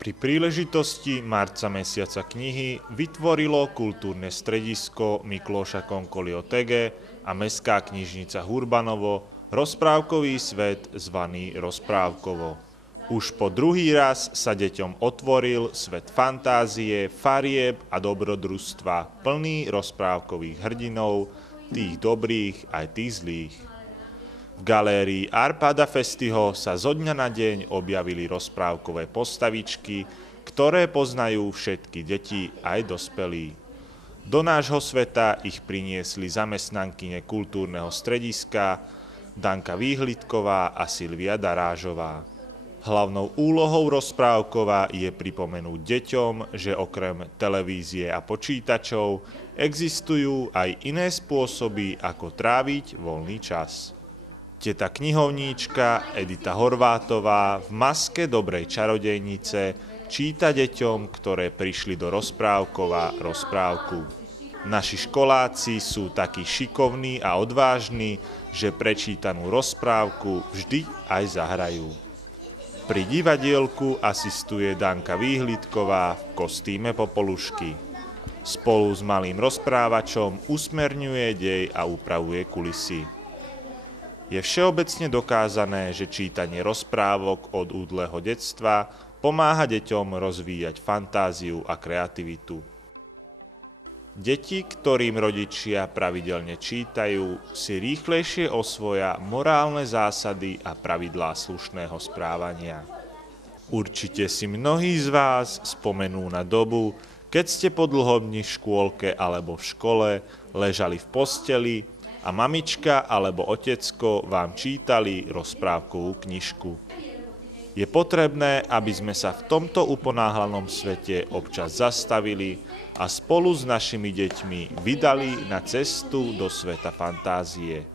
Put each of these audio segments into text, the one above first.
Pri príležitosti marca mesiaca knihy vytvorilo kultúrne stredisko Miklóša Konkolio Tege a Mestská knižnica Hurbanovo rozprávkový svet zvaný Rozprávkovo. Už po druhý raz sa deťom otvoril svet fantázie, farieb a dobrodružstva plný rozprávkových hrdinov, tých dobrých aj tých zlých. V galérii Arpada Festiho sa zo dňa na deň objavili rozprávkové postavičky, ktoré poznajú všetky deti aj dospelí. Do nášho sveta ich priniesli zamestnankyne kultúrneho strediska Danka Výhlitková a Silvia Darážová. Hlavnou úlohou rozprávkova je pripomenúť deťom, že okrem televízie a počítačov existujú aj iné spôsoby, ako tráviť voľný čas. Teta knihovníčka Edita Horvátová v maske dobrej čarodejnice číta deťom, ktoré prišli do rozprávkova rozprávku. Naši školáci sú takí šikovní a odvážni, že prečítanú rozprávku vždy aj zahrajú. Pri divadielku asistuje Danka Výhlitková v kostýme Popolušky. Spolu s malým rozprávačom usmerňuje dej a upravuje kulisy. Je všeobecne dokázané, že čítanie rozprávok od útleho detstva pomáha deťom rozvíjať fantáziu a kreativitu. Deti, ktorým rodičia pravidelne čítajú, si rýchlejšie osvoja morálne zásady a pravidlá slušného správania. Určite si mnohí z vás spomenú na dobu, keď ste po dlhom dni v škôlke alebo v škole ležali v posteli a mamička alebo otecko vám čítali rozprávkovú knižku. Je potrebné, aby sme sa v tomto uponáhlanom svete občas zastavili a spolu s našimi deťmi vydali na cestu do sveta fantázie.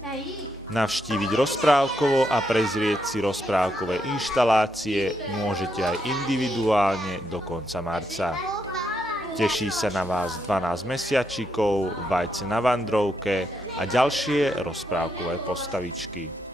Navštíviť rozprávkovo a prezrieť si rozprávkové inštalácie môžete aj individuálne do konca marca. Teší sa na vás 12 mesiačikov, Vajce na vandrovke a ďalšie rozprávkové postavičky.